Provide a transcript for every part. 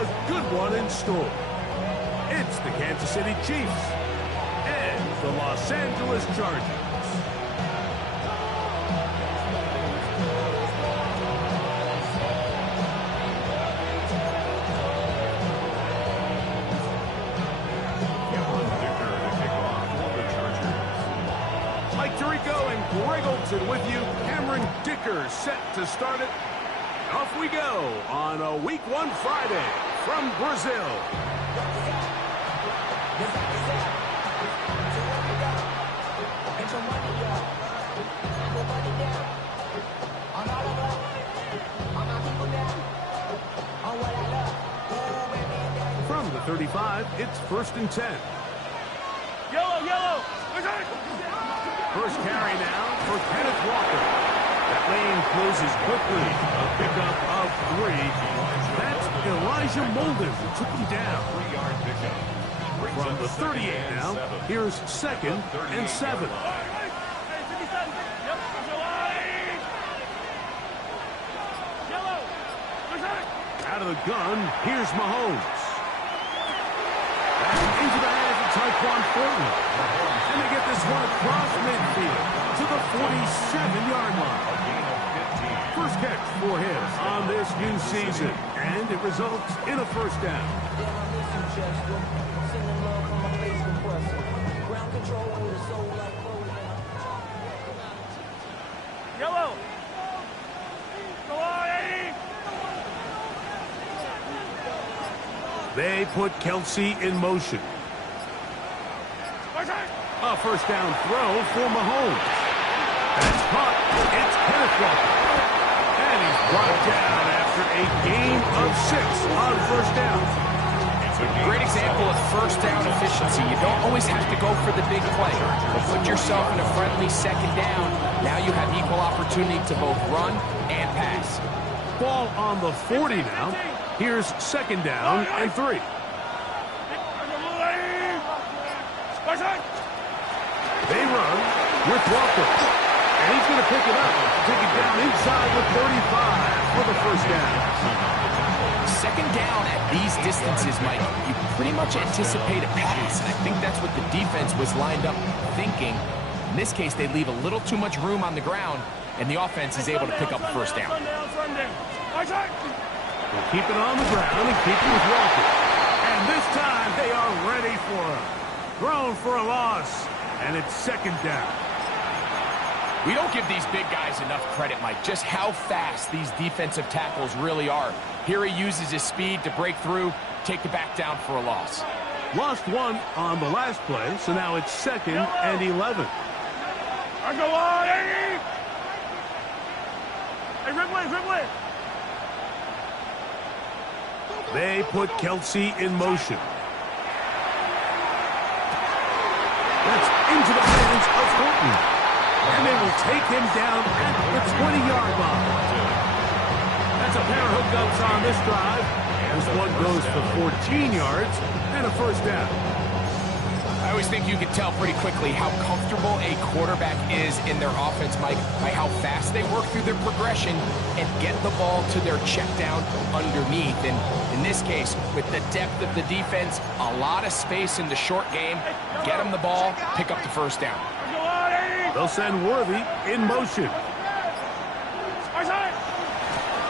a good one in store. It's the Kansas City Chiefs and the Los Angeles Chargers. Mike Tirico and Greg Olson with you. Cameron Dicker set to start it. Off we go on a Week 1 Friday from Brazil. From the 35, it's 1st and 10. Yellow. First carry now for Kenneth Walker. That lane closes quickly. A pickup of 3. That's Elijah Molden who took him down. From the 38 now, here's 2nd and 7. Out of the gun, here's Mahomes. That's into the hands of Tyquan Thornton. And they get this one across midfield to the 47-yard line. First catch for him on this new season, and it results in a first down. Yellow. They put Kelsey in motion. A first down throw for Mahomes. That's caught. It's Kenneth Walker. And he's brought down after a gain of 6 on first down. Great example of first down efficiency. You don't always have to go for the big play. But put yourself in a friendly second down. Now you have equal opportunity to both run and pass. Ball on the 40 now. Here's 2nd down and 3. They run with Walker. And he's going to pick it up. Take it down inside the 35 for the first down. Second down at these distances, Mike, you pretty much anticipate a pass. And I think that's what the defense was lined up thinking. In this case, they leave a little too much room on the ground, and the offense is able to pick up a first down. They'll keep it on the ground and keep it with Walker. And this time, they are ready for him. Thrown for a loss. And it's 2nd down. We don't give these big guys enough credit, Mike, just how fast these defensive tackles really are. Here he uses his speed to break through, take the back down for a loss. Lost 1 on the last play, so now it's 2nd and 11. They put Kelsey in motion. That's into the hands of Thornton. And they will take him down at the 20-yard line. That's a pair of hookups on this drive. This one goes for 14 yards and a first down. I always think you can tell pretty quickly how comfortable a quarterback is in their offense, Mike, by how fast they work through their progression and get the ball to their check down underneath. And in this case, with the depth of the defense, a lot of space in the short game, get them the ball, pick up the first down. They'll send Worthy in motion.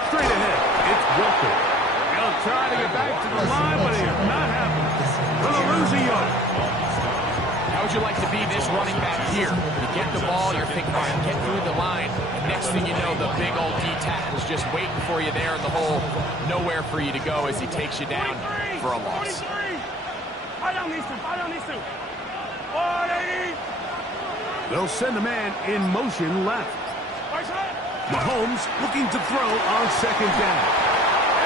Straight ahead, it's Walker. He'll try to get back to the line, but he's not happening. Gonna lose a yard. How would you like to be this running back here? You get the ball, you're thinking, all right, get through the line. And next thing you know, the big old D tackle's just waiting for you there in the hole. Nowhere for you to go as he takes you down for a loss. They'll send a man in motion left. Mahomes looking to throw on 2nd down.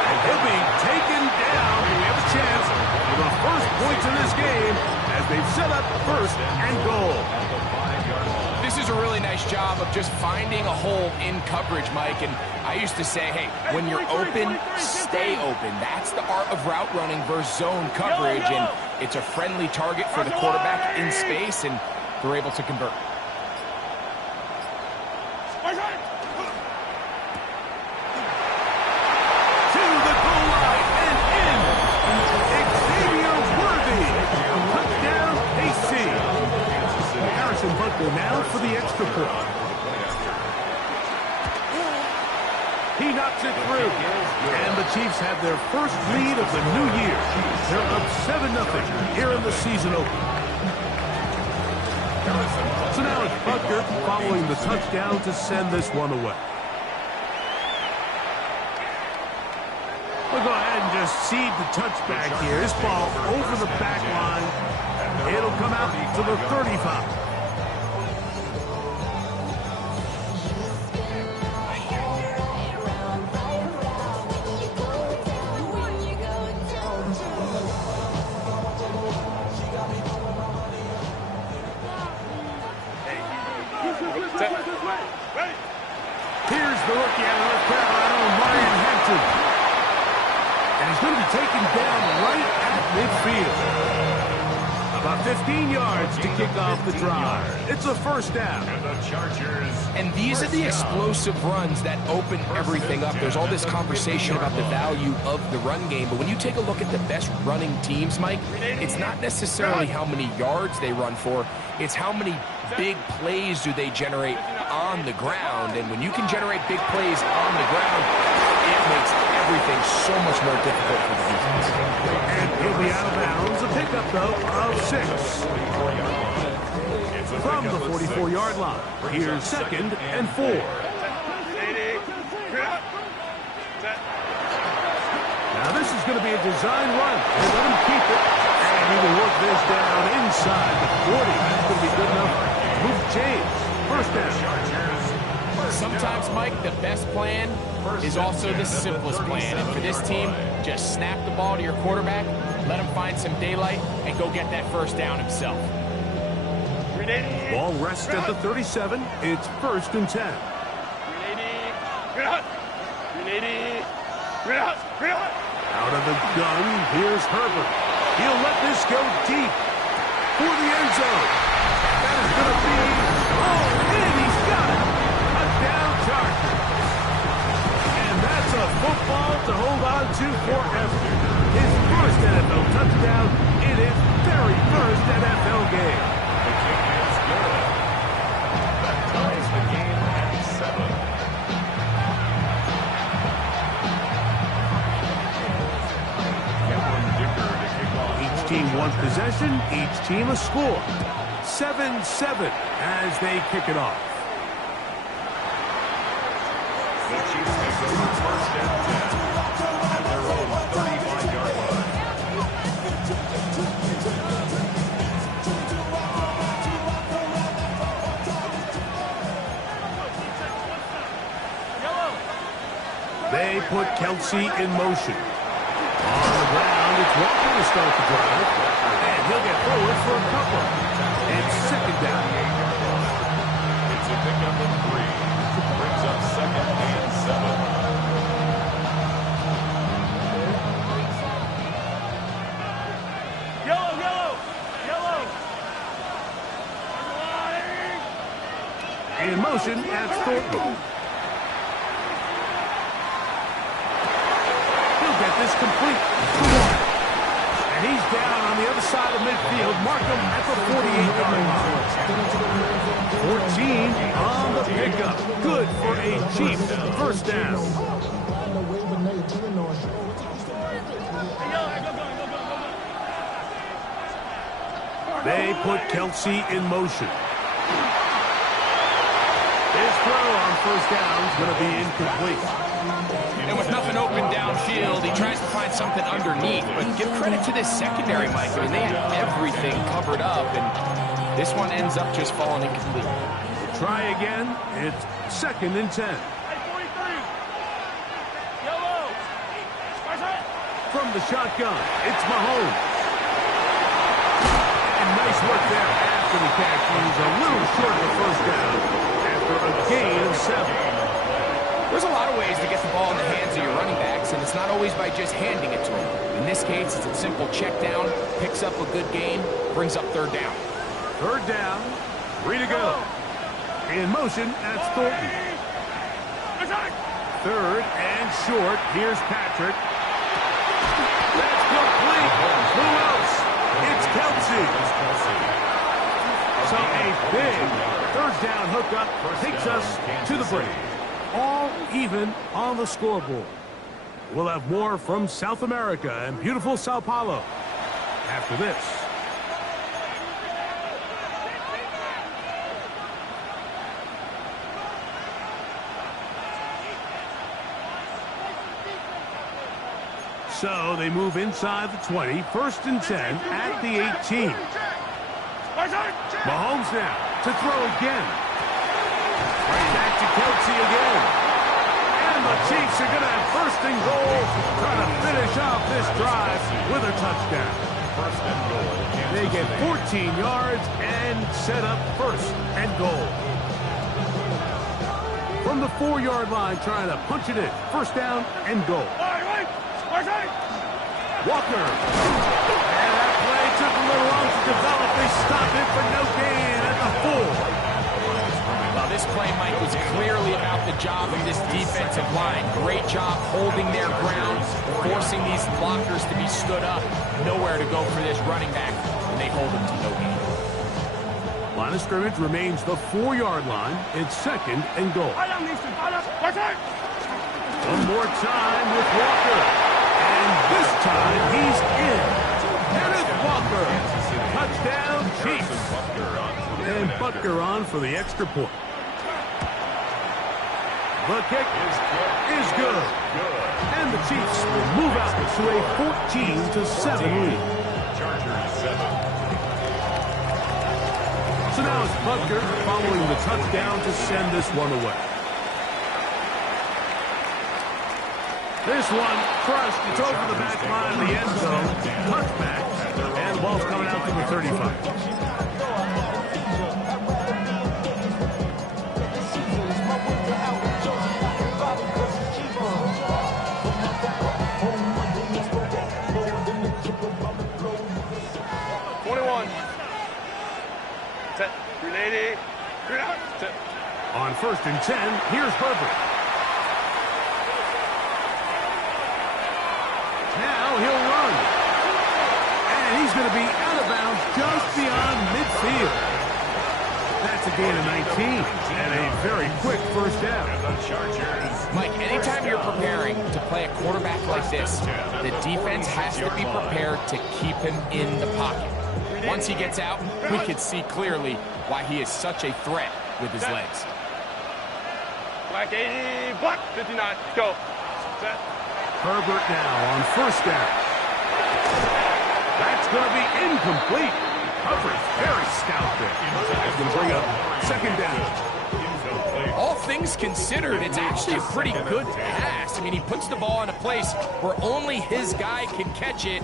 And he'll be taken down. We have a chance for the first points in this game as they've set up 1st and goal. This is a really nice job of just finding a hole in coverage, Mike. And I used to say, hey, when you're open, stay open. That's the art of route running versus zone coverage. And it's a friendly target for the quarterback in space, and they're able to convert. now for the extra point. He knocks it through. And the Chiefs have their first lead of the new year. They're up 7-0 here in the season opener. So now it's Butker following the touchdown to send this one away. We'll go ahead and just seed the touchback here. This ball over the back line. It'll come out to the 35. Here's the rookie out of North Carolina, Ryan Hampton. And he's going to be taken down right at midfield. About 15 yards to kick off the drive. It's a first down. And these are the explosive runs that open everything up. There's all this conversation about the value of the run game, but when you take a look at the best running teams, Mike, it's not necessarily how many yards they run for, it's how many big plays do they generate on the ground. And when you can generate big plays on the ground, it makes everything so much more difficult for the defense. And he'll be out of bounds. A pickup, though, of 6. From the 44-yard line. Here's 2nd and 4. Now this is going to be a design run. They let him keep it. And he will work this down inside the 40. That's going to be good enough. Move James. First down. Sometimes, Mike, the best plan is also the simplest plan. And for this team, just snap the ball to your quarterback, let him find some daylight, and go get that first down himself. Ball rests at the 37. It's 1st and 10. Out of the gun, here's Herbert. He'll let this go deep for the end zone. That is going to be, and he's got it. A down Charger. And that's a football to hold on to forever. His first NFL touchdown in his very first NFL game. The kick is good. That ties the game at 7. Each team one possession, each team a score. 7-7 as they kick it off. The Chiefs take over 1st and 10 at their own 35-yard line. They put Kelsey in motion. On the ground, it's Walker to start the drive. And he'll get forward for a couple. It's 2nd down. It's a pickup of 3. Brings up 2nd and 7. In motion, that's Thornton. He'll get this complete. And he's down on the other side of midfield. Mark him at the 48-yard line. 14 on the pickup. Good for a Chiefs first down. They put Kelsey in motion. His throw on first down is going to be incomplete. And with nothing open downfield, he tries to find something underneath. But give credit to this secondary, Mike. I mean, they had everything covered up, and this one ends up just falling incomplete. Try again. It's 2nd and 10. From the shotgun, it's Mahomes. And nice work there after the catch. He's a little short of the first down after a gain of 7. There's a lot of ways to get the ball in the hands of your running backs, and it's not always by just handing it to them. In this case, it's a simple check down, picks up a good gain, brings up 3rd down. 3rd down, 3 to go. In motion, that's Thornton. 3rd and short, here's Patrick. That's complete. Who else? It's Kelsey. So a big third down hookup takes us to the break. All even on the scoreboard. We'll have more from South America and beautiful Sao Paulo after this. So they move inside the 20, 1st and 10 at the 18. Mahomes now to throw again. Right back to Kelsey again. And the Chiefs are going to have 1st and goal, trying to finish off this drive with a touchdown. They get 14 yards and set up 1st and goal. From the 4-yard line, trying to punch it in. 1st down and goal. Walker. And that play took a little long to develop. They stopped it for no gain at the 4. Well, this play, Mike, was clearly about the job of this defensive line. Great job holding their ground, forcing these blockers to be stood up. Nowhere to go for this running back, and they hold him to no gain. Line of scrimmage remains the 4-yard line. It's 2nd and goal. One more time with Walker. And this time, he's in. Kenneth Walker. Touchdown, Chiefs. And Butker on for the extra point. The kick is good. And the Chiefs will move out to a 14-7 lead. So now it's Butker following the touchdown to send this one away. This one crushed. It's over the back line of the end zone. Touchback. And the ball's coming out to the 35. On 1st and 10, here's Herbert. Now he'll run. And he's going to be out of bounds just beyond midfield. That's a gain of 19 and a very quick 1st down. Mike, anytime you're preparing to play a quarterback like this, the defense has to be prepared to keep him in the pocket. Once he gets out, we can see clearly why he is such a threat with his legs. Herbert now on 1st down. That's going to be incomplete. Coverage very stout there. That's going to bring up 2nd down. All things considered, it's actually a pretty good pass. I mean, he puts the ball in a place where only his guy can catch it.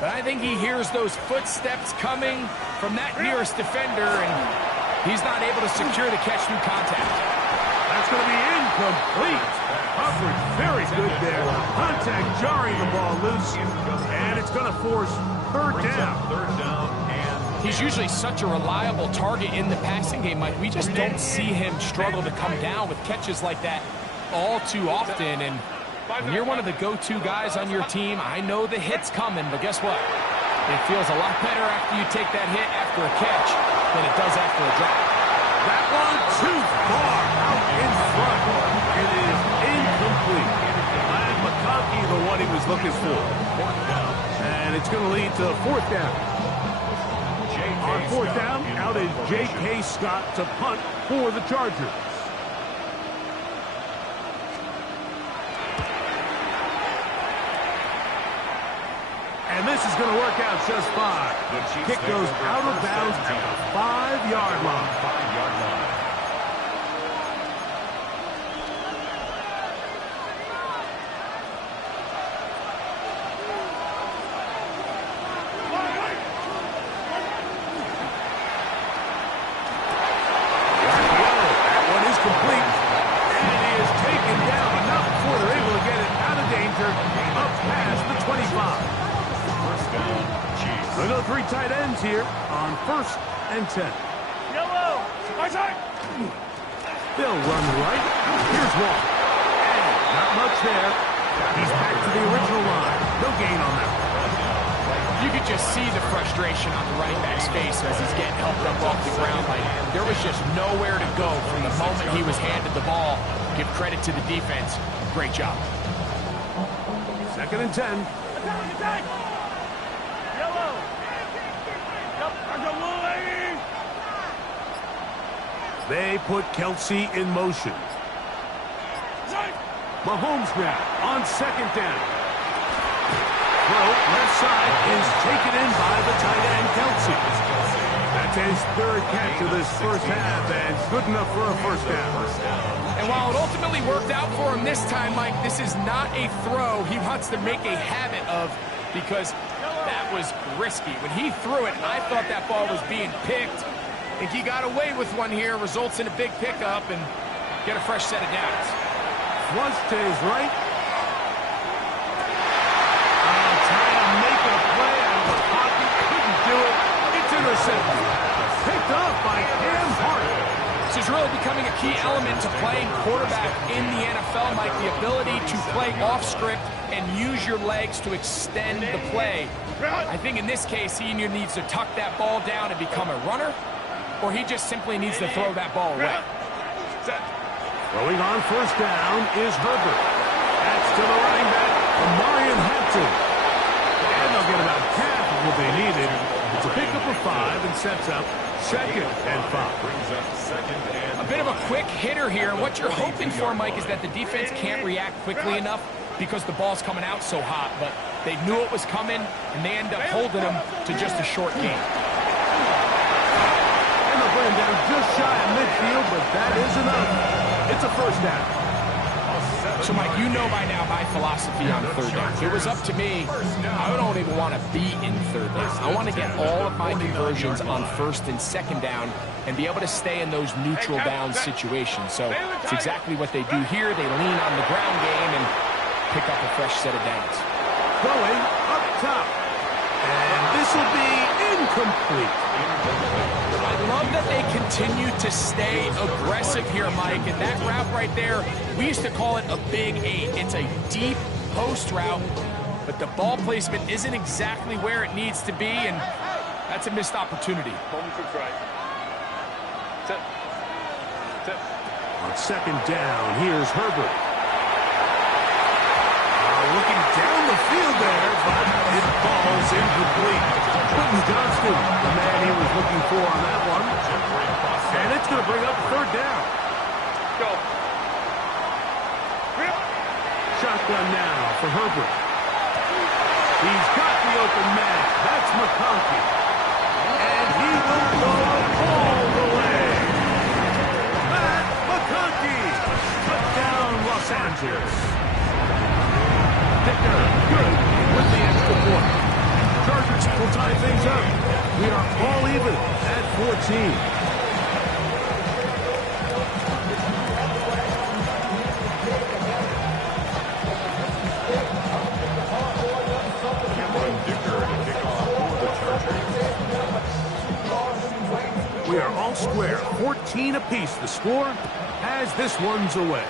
But I think he hears those footsteps coming from that nearest defender, and he's not able to secure the catch through contact. That's going to be incomplete. Coverage very good there. Contact jarring the ball loose, and it's going to force 3rd down. He's usually such a reliable target in the passing game, Mike. We just don't see him struggle to come down with catches like that all too often. And when you're one of the go-to guys on your team, I know the hit's coming, but guess what? It feels a lot better after you take that hit after a catch than it does after a drop. That one too far out in front. It is incomplete. And McConkey, the one he was looking for. And it's going to lead to 4th down. On 4th down, out is J.K. Scott to punt for the Chargers. And this is going to work out just fine. Kick goes out of bounds at the 5-yard line. That one is complete. And he is taken down enough before they're able to get it out of danger up past the 25. We'll go 3 tight ends here on 1st and 10. Yellow! They'll run right. Here's Wall. And not much there. He's back to the original line. No gain on that. You could just see the frustration on the running back's face as he's getting helped up off the ground. Like, there was just nowhere to go from the moment he was handed the ball. Give credit to the defense. Great job. 2nd and 10. They put Kelsey in motion. Mahomes now on 2nd down. Throw left side is taken in by the tight end Kelsey. That's his 3rd catch of this first half and good enough for a first down. And while it ultimately worked out for him this time, Mike, this is not a throw he wants to make a habit of because that was risky. When he threw it, I thought that ball was being picked. I think he got away with one here, results in a big pickup and get a fresh set of downs. Flush to his right. Trying to make a play out of the pocket. Couldn't do it. It's intercepted. Picked off by Cam Hart. This is really becoming a key element to playing quarterback in the NFL, Mike. The ability to play off script and use your legs to extend the play. I think in this case, he either needs to tuck that ball down and become a runner, or he just simply needs to throw that ball away. Throwing on first down is Herbert. That's to the running back, Marion Hampton. And they'll get about half of what they needed. It's a pickup of 5 and sets up 2nd and 5. A bit of a quick hitter here. What you're hoping for, Mike, is that the defense can't react quickly enough because the ball's coming out so hot. But they knew it was coming, and they end up holding them to just a short game. Down just shy of midfield, but that is enough. It's a first down. So, Mike, you know by now my philosophy on 3rd down. If it was up to me, I don't even want to be in 3rd down. I want to get all of my conversions on 1st and 2nd down and be able to stay in those neutral down situations. So it's exactly what they do here. They lean on the ground game and pick up a fresh set of downs. Going up top. And this will be incomplete. I love that they continue to stay aggressive here, Mike. And that route right there, we used to call it a big 8. It's a deep post route, but the ball placement isn't exactly where it needs to be, and that's a missed opportunity. On 2nd down, here's Herbert. Looking down the field there, but it falls incomplete. Quentin Johnston, the man he was looking for on that one. And it's going to bring up 3rd down. Go. Shotgun now for Herbert. He's got the open man. That's McConkey. And he will go all the way. Matt McConkey. Touchdown, Los Angeles. Dicker, good with the extra point. Chargers will tie things up. We are all even at 14. We are all square, 14 apiece. The score as this one's away.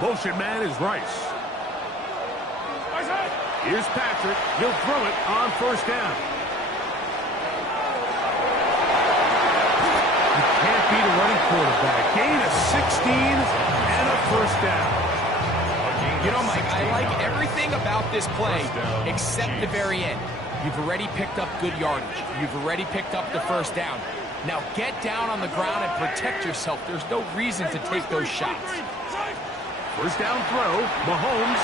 Motion man is Rice. Here's Patrick. He'll throw it on first down. You can't beat a running quarterback. Gain of 16 and a first down. You know, Mike, I like everything about this play except the very end. You've already picked up good yardage. You've already picked up the first down. Now get down on the ground and protect yourself. There's no reason to take those shots. First down throw, Mahomes.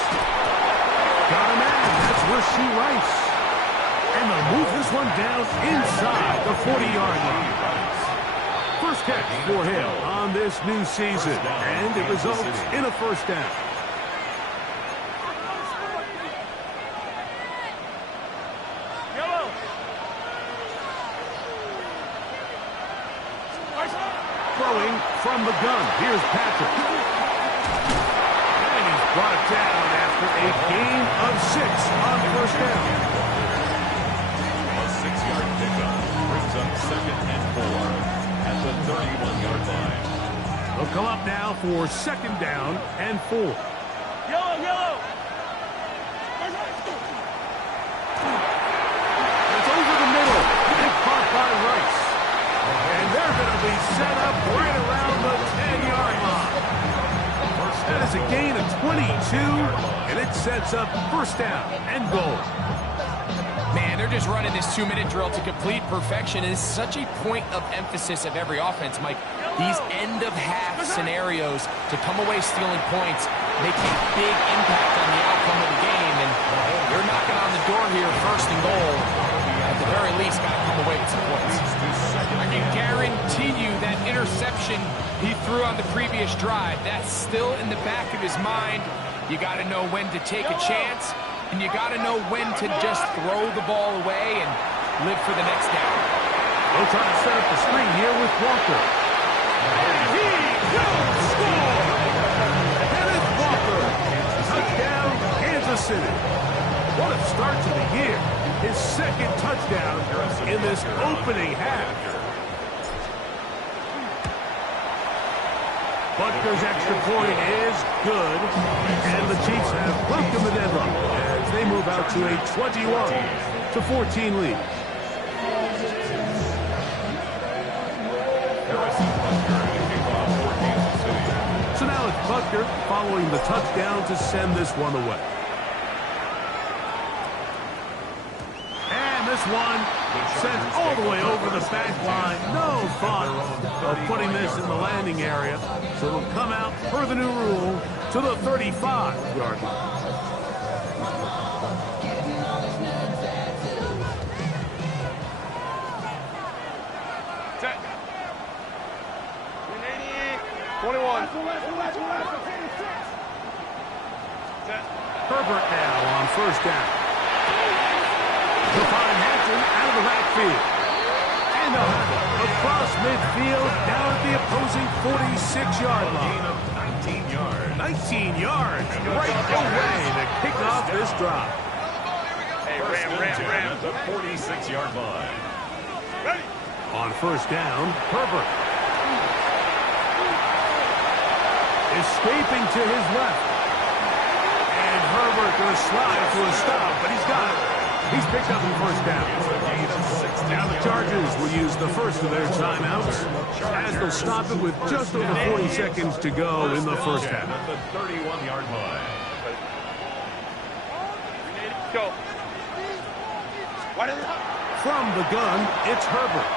Got him in, that's Rasheed Rice. And they'll move this one down inside the 40-yard line. First catch for him on this new season, and it results in a first down. from the gun. Here's Patrick. And he's brought down after a gain of 6 on first down. A 6-yard pickup brings up 2nd and 4 at the 31-yard line. They'll come up now for 2nd down and 4. Yellow, yellow. It's over the middle. And caught by Rice. And they're going to be set up right around the 10-yard line. That is a gain of 22, and it sets up 1st down and goal. Man, they're just running this 2-minute drill to complete perfection. It is such a point of emphasis of every offense, Mike. These end-of-half scenarios to come away stealing points make a big impact on the outcome of the game. And you're knocking on the door here, 1st and goal. At the very least, got to come away with some points. I can guarantee you that interception he threw on the previous drive, that's still in the back of his mind. You got to know when to take a chance, and you got to know when to just throw the ball away and live for the next down. They'll try to set up the screen here with Walker. And he will score! Kenneth Walker, touchdown, Kansas City. What a start to the year. His 2nd touchdown in this opening half. Butker's extra point is good, and the Chiefs have broken the deadlock as they move out to a 21-14 lead. So now it's Butker following the touchdown to send this one away. And this one sent all the way over the back line. No thought of putting this in the landing area. So it'll come out per the new rule to the 35-yard line. Set. 21. Set. Herbert now on 1st down. He'll find Hampton out of the backfield. And they'll have it across midfield down at the opposing 46-yard line. 19 yards. 19 yards right away to kick off this drive. Hey, First ram. at the 46-yard line. Ready. On 1st down, Herbert. Escaping to his left. And Herbert going to slide to a stop, but he's got it. He's picked up in 1st down. Now the Chargers will use the first of their timeouts as they'll stop it with just over 40 seconds to go in the 1st half. At the 31-yard line. Go. From the gun, it's Herbert.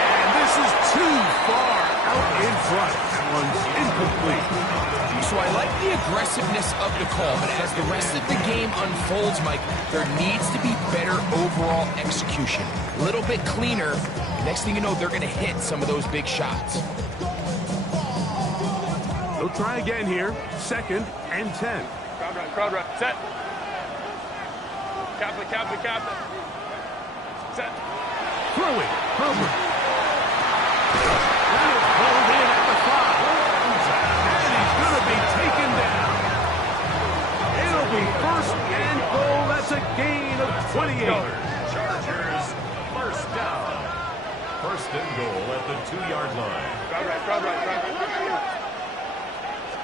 And this is too far out in front. That one's incomplete. So I like the aggressiveness of the call, but as the rest of the game unfolds, Mike, there needs to be better overall execution. A little bit cleaner. Next thing you know, they're going to hit some of those big shots. They'll try again here. 2nd and 10. Crowd right. Set. Captain. Set. Throwing. Herbert. And it's pulled in at the 5. And he's going to be taken down. It'll be 1st and goal. That's a gain of 28. Chargers, 1st down. 1st and goal at the 2-yard line. Crowd right.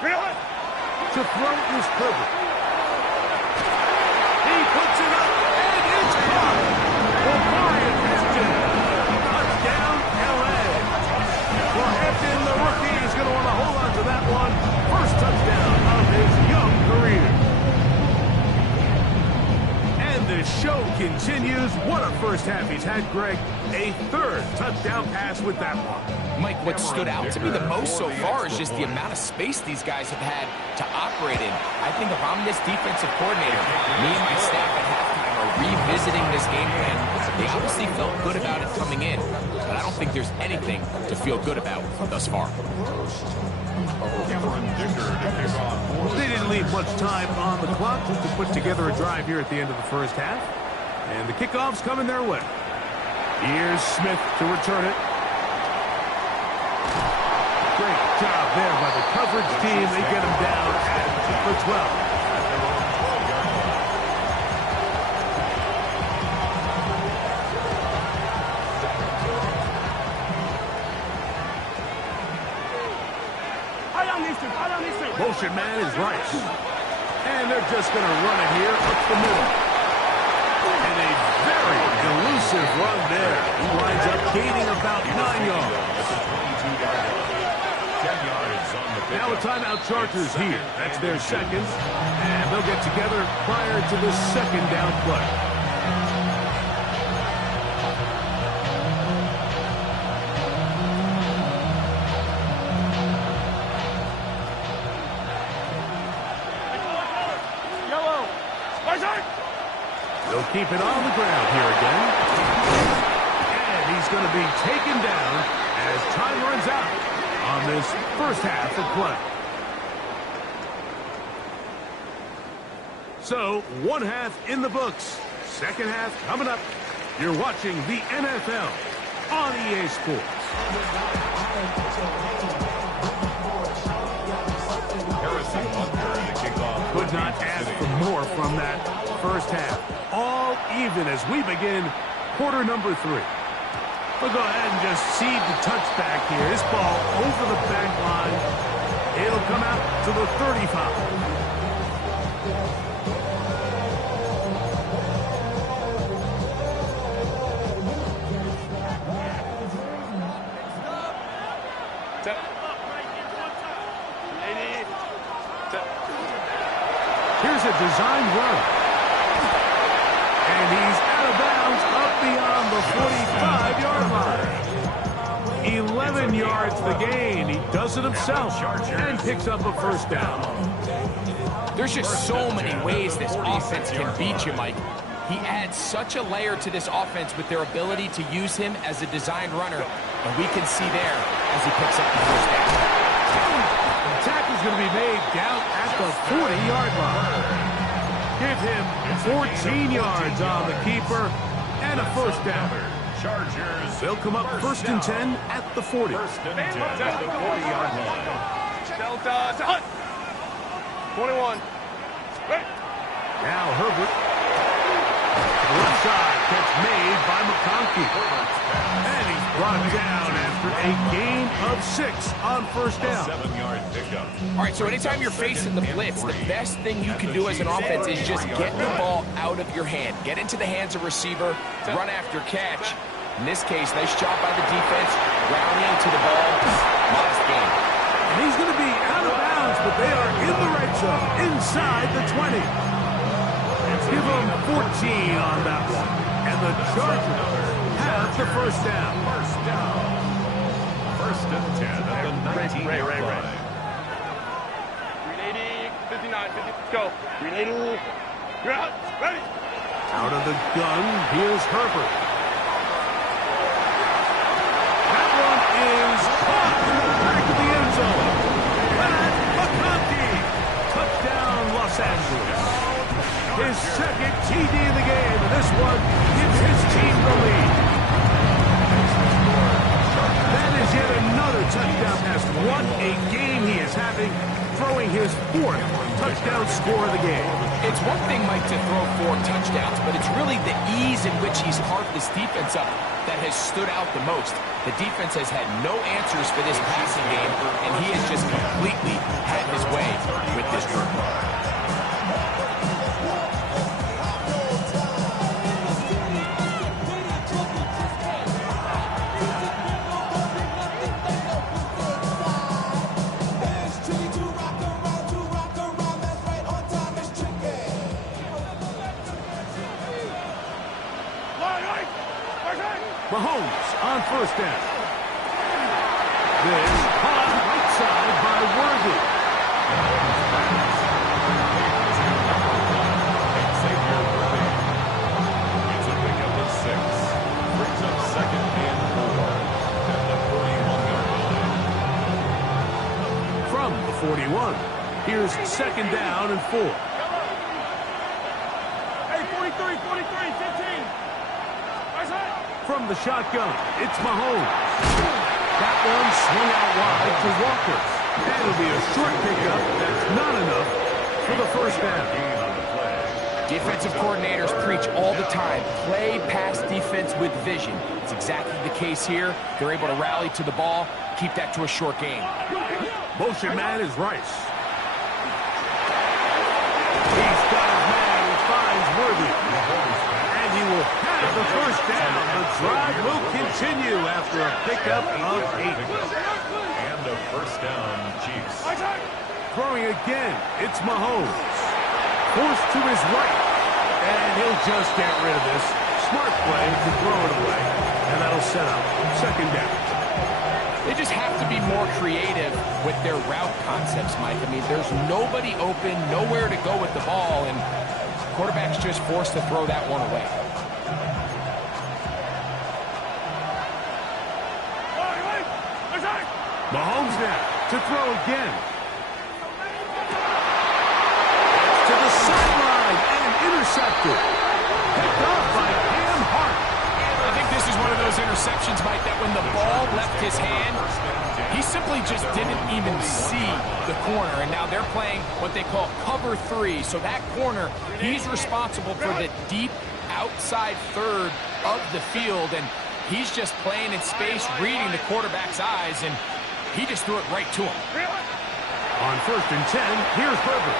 Really? To throw is Herbert. He puts it up, and it's caught. Lamarian Hampton. Touchdown, L.A. Well, Hampton, the rookie, is going to want to hold on to that one. 1st touchdown of his young career. And the show continues. What a 1st half he's had, Greg. A 3rd touchdown pass with that one. Mike, what stood out to me the most so far is just the amount of space these guys have had to operate in. I think if I'm this defensive coordinator, me and my staff at halftime are revisiting this game plan. They obviously felt good about it coming in, but I don't think there's anything to feel good about thus far. They didn't leave much time on the clock to put together a drive here at the end of the 1st half. And the kickoff's coming their way. Here's Smith to return it. Great job there by the coverage team. They get him down at the 12. Motion man is Rice. And they're just going to run it here up the middle. And a very elusive run there. He winds up gaining about 9 yards. 10 yards on the Now a timeout Chargers here. That's their second. And they'll get together prior to the second down play. They'll keep it on the ground here again. And he's going to be taken down as time runs out on this first half of play. So, one half in the books. Second half coming up. You're watching the NFL on EA Sports. Could not ask for more from that first half. All even as we begin quarter number 3. We'll go ahead and just seed the touchback here. This ball over the back line. It'll come out to the 35. Here's a design run. And he's out of bounds up beyond the 45-yard line. 11 yards the gain. He does it himself and picks up a first down. There's just so many ways this offense can beat you, Mike. He adds such a layer to this offense with their ability to use him as a design runner. And we can see there as he picks up the first down. The tackle's going to be made down at the 40-yard line. Give him 14 yards on the keeper and a first down. Chargers. They'll come up first and 10 at the 40. First and 10 at the 40-yard line. Delta to Hunt. 21. Right. Now Herbert. One shot gets made by McConkey. And he's brought down after a gain of 6 on first down. 7-yard pickup. All right, so anytime you're facing the blitz, the best thing you can do as an offense is just get the ball out of your hand. Get into the hands of receiver, run after catch. In this case, nice job by the defense, rallying to the ball. Modest gain. And he's going to be out of bounds, but they are in the red zone, inside the 20. Give them 14 on that one. And the Chargers have the first down. First and 10 at the 19-yard line. 380, 59, 50, go. 380, you're out, ready. Out of the gun, here's Herbert. That one is caught in the back of the end zone. Pat McConkey. Touchdown, Los Angeles. His second TD of the game, and this one gives his team the lead. That is yet another touchdown pass. What a game he is having, throwing his 4th touchdown score of the game. It's one thing, Mike, to throw 4 touchdowns, but it's really the ease in which he's carved this defense up that has stood out the most. The defense has had no answers for this passing game, and he has just completely had his way with this group. Mahomes on first down. This caught right side by Worthy. It's a pickup of 6. Brings up second and 4 at the 41-yard line. From the 41, here's second down and 4. Hey, 43, 43, 15. Right side. From the shotgun, it's Mahomes. That one swung out wide to Walker. And it'll be a short pickup. That's not enough for the first down. Defensive coordinators preach all the time, play pass defense with vision. It's exactly the case here. They're able to rally to the ball, keep that to a short game. Motion man is Rice. He's got his man and finds Worthy. And he will have the first down. The drive will continue after a pickup of 8. And a first down, Chiefs. Throwing again, it's Mahomes. Forced to his right. And he'll just get rid of this. Smart play to throw it away. And that'll set up second down. They just have to be more creative with their route concepts, Mike. I mean, there's nobody open, nowhere to go with the ball, and quarterback's just forced to throw that one away. Mahomes now to throw again. To the sideline and intercepted. Picked off by Cam Hart. I think this is one of those interceptions, Mike, that when the ball left his hand, he simply just didn't even see the corner. And now they're playing what they call cover 3. So that corner, he's responsible for the deep outside third of the field. And he's just playing in space, reading the quarterback's eyes, and he just threw it right to him. On 1st and 10, here's Herbert.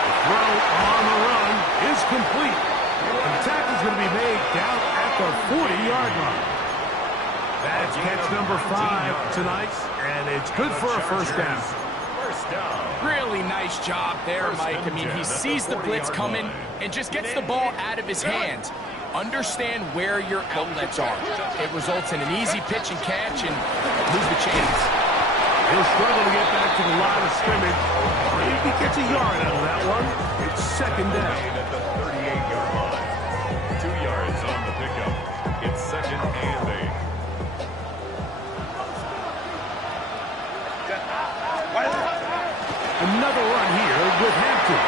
The throw on the run is complete. The tackle's going to be made down at the 40-yard line. That's catch number 5 tonight, and it's good for a first down. Really nice job there, Mike. I mean, he sees the blitz coming and just gets the ball out of his hands. Understand where your outlets are. It results in an easy pitch and catch and lose the chance. He'll struggle to get back to the line of scrimmage. If he gets a yard out of that one, it's second down. At the 38-yard line. 2 yards on the pickup. It's second and 8. Another run here with Hampton.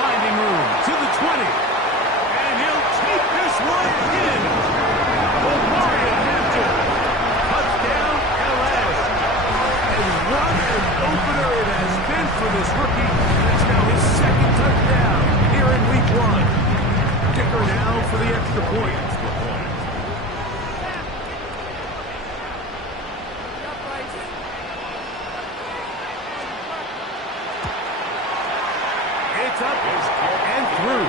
Finding room to the 20. And he'll take this one in. Omari Hampton. Touchdown, LA. As what an opener it has been for this rookie. That's now his second touchdown here in week 1. Kicker now for the extra point. It's up and through.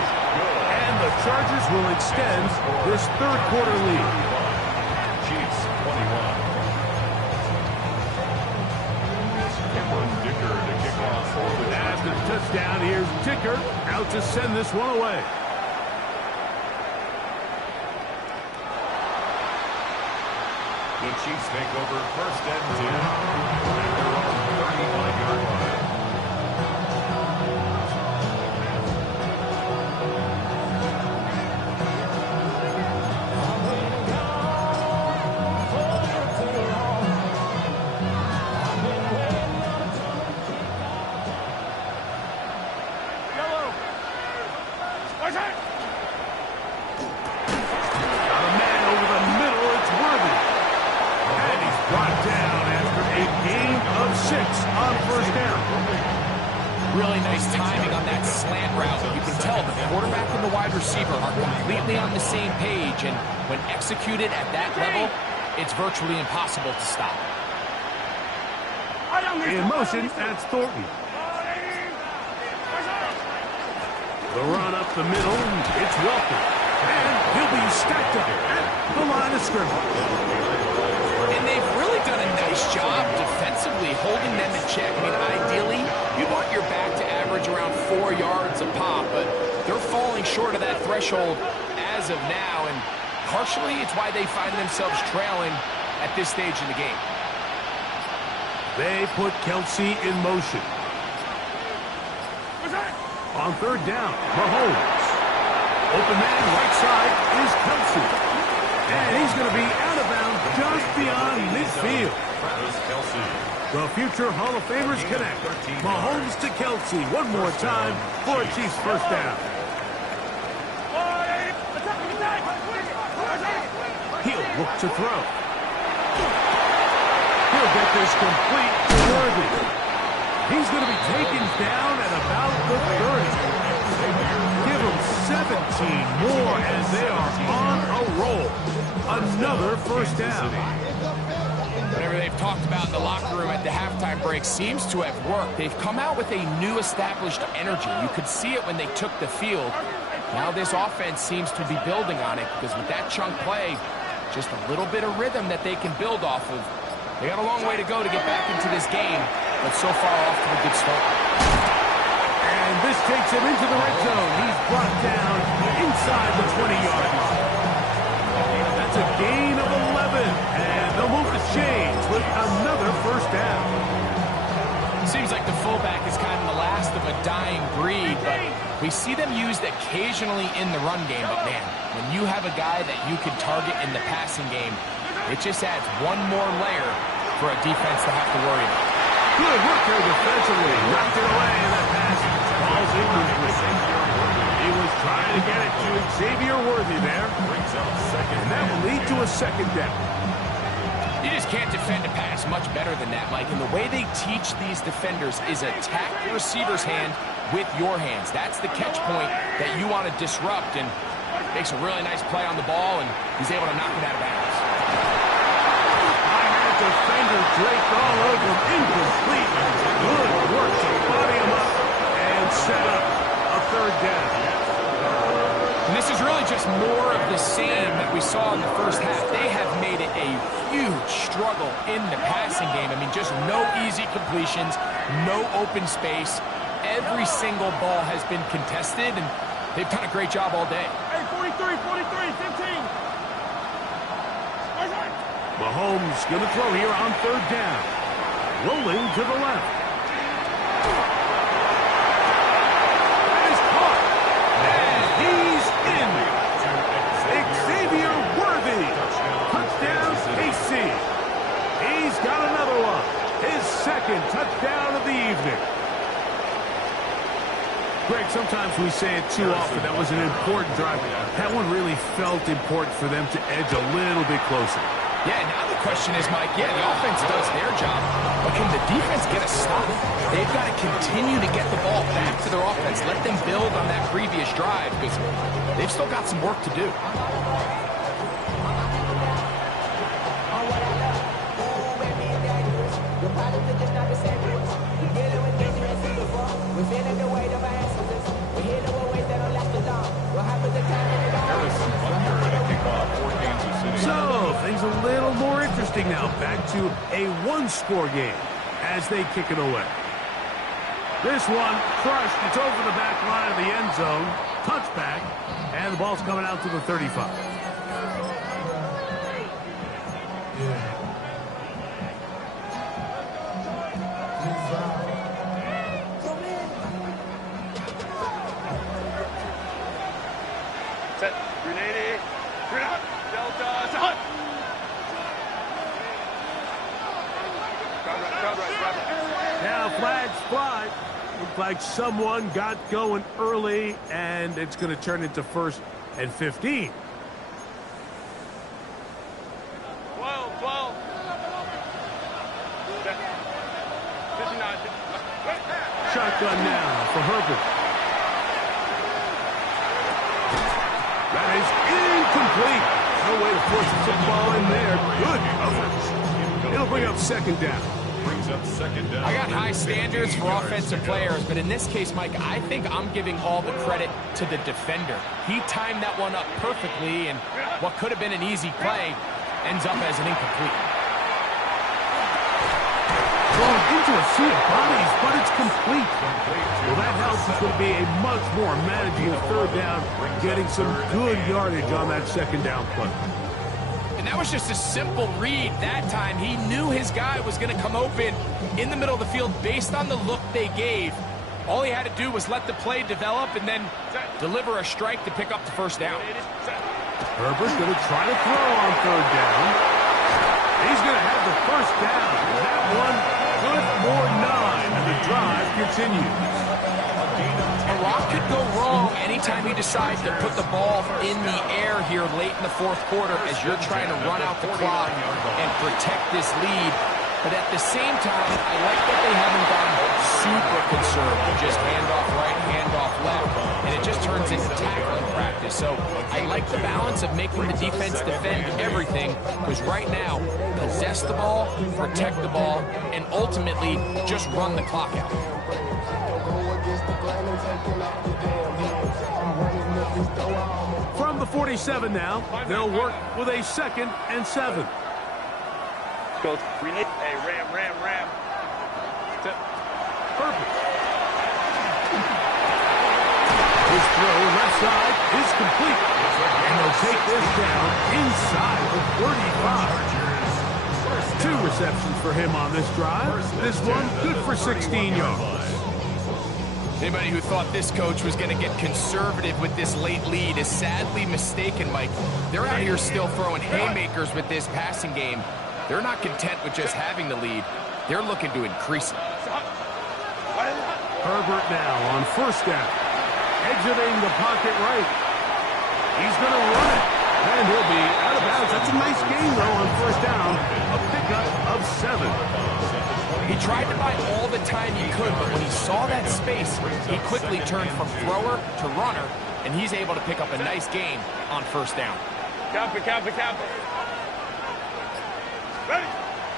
And the Chargers will extend this third quarter lead. Chiefs 21. Cameron Dicker to kick off. After the touchdown, here's Dicker out to send this one away. The Chiefs take over 1st and 10 at their own 35-yard line. Really nice timing on that slant route. You can tell the quarterback and the wide receiver are completely on the same page, and when executed at that level, it's virtually impossible to stop. In motion, that's Thornton. The run up the middle, it's Welker. And he'll be stacked up at the line of scrimmage. And they've really done a nice job defensively holding them in check. I mean, ideally, you want your back to average around 4 yards a pop, but they're falling short of that threshold as of now, and partially it's why they find themselves trailing at this stage in the game. They put Kelsey in motion. On 3rd down, Mahomes. Open man right side is Kelsey. And he's going to be out of bounds just beyond midfield. The future Hall of Famers connect. Mahomes to Kelsey one more time for a Chiefs first down. He'll look to throw. He'll get this complete to Worthy. He's going to be taken down at about the 30. Give them 17 more as they are on a roll. Another first down. Whatever they've talked about in the locker room at the halftime break seems to have worked. They've come out with a new established energy. You could see it when they took the field. Now this offense seems to be building on it because with that chunk play, just a little bit of rhythm that they can build off of. They got a long way to go to get back into this game, but so far off to a good start. And this takes him into the red zone. He's brought down inside the 20-yard line. That's a gain of 11, and they'll move the chains with another first down. Seems like the fullback is kind of the last of a dying breed, but we see them used occasionally in the run game. But man, when you have a guy that you can target in the passing game, it just adds one more layer for a defense to have to worry about. Good work there defensively. Knocked it away, and that pass falls incomplete. He was trying to get it to Xavier Worthy there. And that will lead to a second down. You just can't defend a pass much better than that, Mike. And the way they teach these defenders is attack the receiver's hand with your hands. That's the catch point that you want to disrupt. And makes a really nice play on the ball, and he's able to knock it out of bounds. Defender draped all over him, incomplete. Good work to body him up and set up a third down. And this is really just more of the same that we saw in the first half. They have made it a huge struggle in the passing game. I mean, just no easy completions, no open space. Every single ball has been contested, and they've done a great job all day. Hey, 43, 15. Mahomes going to throw here on third down. Rolling to the left. That is caught. And he's in. Xavier Worthy. Touchdown, KC. He's got another one. His second touchdown of the evening. Greg, sometimes we say it too often. That was an important drive. That one really felt important for them to edge a little bit closer. Yeah, now the question is, Mike, yeah, the offense does their job, but can the defense get a stop? They've got to continue to get the ball back to their offense. Let them build on that previous drive because they've still got some work to do. So, things a little more interesting now. Back to a one-score game as they kick it away. This one crushed. It's over the back line of the end zone. Touchback. And the ball's coming out to the 35. Set. Grenade. Grenade. Delta. Hut. Now flags fly. Looks like someone got going early, and it's going to turn into 1st and 15. 12. 59. Shotgun now for Herbert. That is incomplete. No way to force the football in there. Good coverage. It'll bring up second down. I got high standards for offensive players, but in this case, Mike, I think I'm giving all the credit to the defender. He timed that one up perfectly, and what could have been an easy play ends up as an incomplete. Going into a sea of bodies, but it's complete. Well, that helps. It's going to be a much more managing a third down, getting some good yardage on that second down play. And that was just a simple read that time. He knew his guy was going to come open in the middle of the field based on the look they gave. All he had to do was let the play develop and then deliver a strike to pick up the first down. Herbert's going to try to throw on third down. He's going to have the first down. That one good for 9, and the drive continues. A lot could go wrong anytime he decides to put the ball in the air here late in the fourth quarter as you're trying to run out the clock and protect this lead. But at the same time, I like that they haven't gone super conservative. Just handoff right, handoff left, and it just turns into tackling practice. So I like the balance of making the defense defend everything, because right now, possess the ball, protect the ball, and ultimately just run the clock out. From the 47 now, they'll work with a 2nd and 7. Go. Hey, ram. Perfect. His throw left side is complete. And they'll take this down inside the 35. 2 receptions for him on this drive. This one good for 16 yards. Anybody who thought this coach was going to get conservative with this late lead is sadly mistaken, Mike. They're out here still throwing haymakers with this passing game. They're not content with just having the lead. They're looking to increase it. Herbert now on 1st down. Exiting the pocket right. He's going to run it. And he'll be out of bounds. That's a nice gain, though, on 1st down. A pickup of 7. He tried to buy all the time he could, but when he saw that space, he quickly turned from thrower to runner, and he's able to pick up a nice gain on 1st down. Count it. Ready?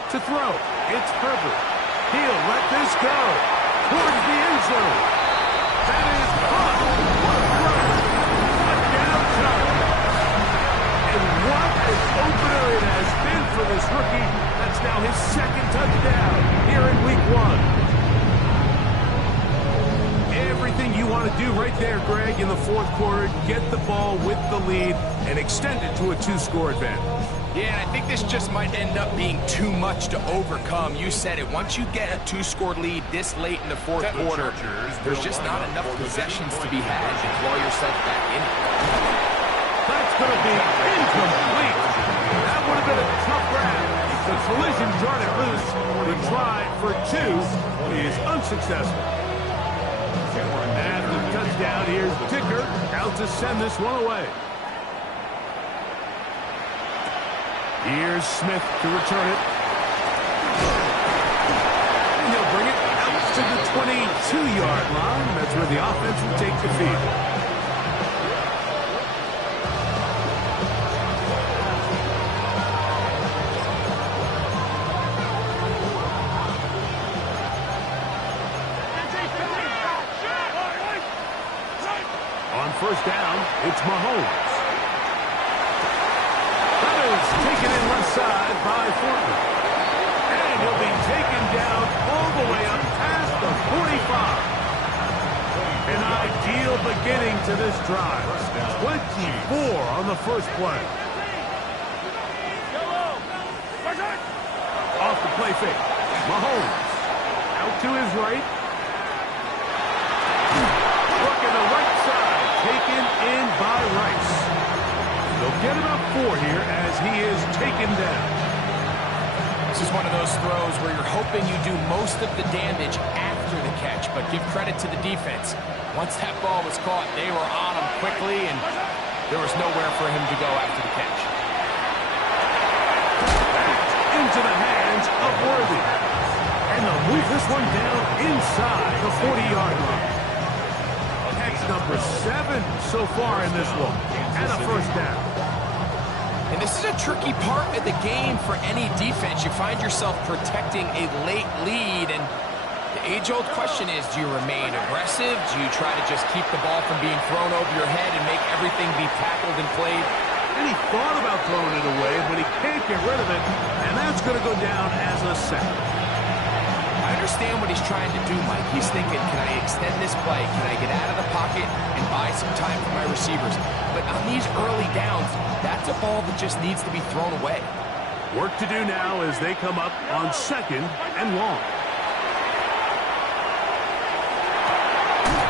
To throw, it's Herbert. He'll let this go towards the end zone. That is caught. What a throw. Touchdown, Chargers. And what an opener it has been for this rookie. That's now his 2nd touchdown here in week 1. Everything you want to do right there, Greg, in the 4th quarter, get the ball with the lead and extend it to a 2-score advantage. Yeah, and I think this just might end up being too much to overcome. You said it. Once you get a 2-score lead this late in the 4th quarter, there's just not enough possessions to be had to claw yourself back in. That's going to be incomplete. That would have been a tough grab. The collision jarred it loose. The try for 2 is unsuccessful. After the touchdown, here's Dicker out to send this one away. Here's Smith to return it. And he'll bring it out to the 22-yard line. That's where the offense will take the field. On 1st down, it's Mahomes. Taken in left side by Fortner. And he'll be taken down all the way up past the 45. An ideal beginning to this drive. 24 on the 1st play. Off the play fake. Mahomes out to his right. Working the right side. Taken in by Rice. They'll get about 4 here as he is taken down. This is one of those throws where you're hoping you do most of the damage after the catch, but give credit to the defense. Once that ball was caught, they were on him quickly, and there was nowhere for him to go after the catch. Into the hands of Worthy. And they'll move this one down inside the 40-yard line. Catch number 7 so far in this one. And a 1st down. And this is a tricky part of the game for any defense. You find yourself protecting a late lead, and the age-old question is, do you remain aggressive? Do you try to just keep the ball from being thrown over your head and make everything be tackled and played? And he thought about throwing it away, but he can't get rid of it, and that's going to go down as a sack. I understand what he's trying to do, Mike. He's thinking, can I extend this play? Can I get out of the pocket and buy some time for my receivers? But on these early downs, that's a ball that just needs to be thrown away. Work to do now as they come up on 2nd and long.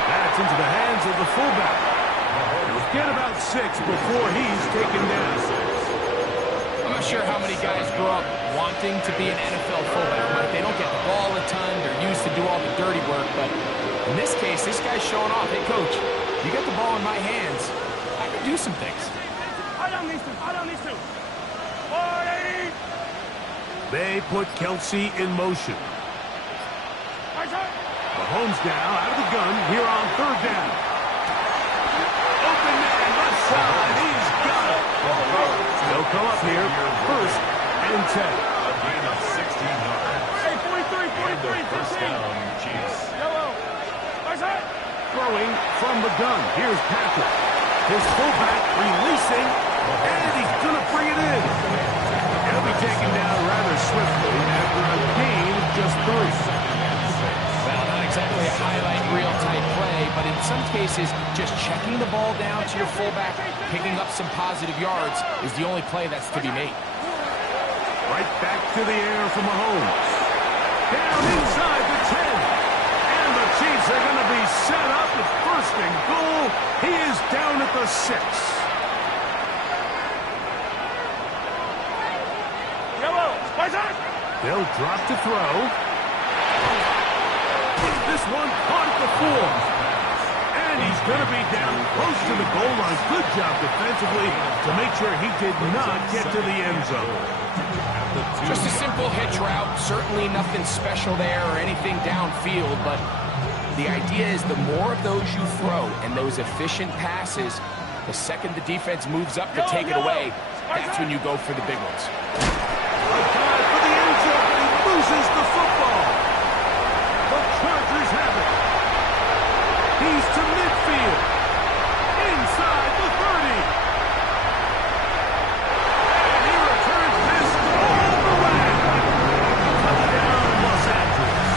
That's into the hands of the fullback. He'll get about 6 before he's taken down. I'm not sure how many guys grow up wanting to be an NFL fullback. Mike, they don't get the ball a ton. They're used to do all the dirty work. But in this case, this guy's showing off. Hey, coach, you got the ball in my hands. I can do some things. I don't need to. 40. They put Kelsey in motion. Mahomes now out of the gun here on third down. Open man left side. He's got it. They'll come up here first and 10. A gain of 16 yards. Hey, 43, 43, First 15. down, Chiefs. Yellow. Throwing from the gun. Here's Patrick. His fullback releasing, and he's going to bring it in. He'll be taken down rather swiftly after a gain of just 3. Well, not exactly a highlight reel type play, but in some cases, just checking the ball down to your fullback, picking up some positive yards is the only play that's to be made. Right back to the air for Mahomes. Down inside the 10. And the Chiefs are going to be set up at first and goal. He is down at the 6. Yellow. They'll drop to throw. This one caught at the 4. And he's going to be down close to the goal line. Good job defensively to make sure he did not get to the end zone. Just a simple hitch route. Certainly nothing special there or anything downfield, but the idea is the more of those you throw and those efficient passes, the second the defense moves up to take it away, that's when you go for the big ones. A dive for the end zone, and he loses the football. The Chargers have it. He's to midfield. Inside the 30. And he returns this all the way. Touchdown, Los Angeles.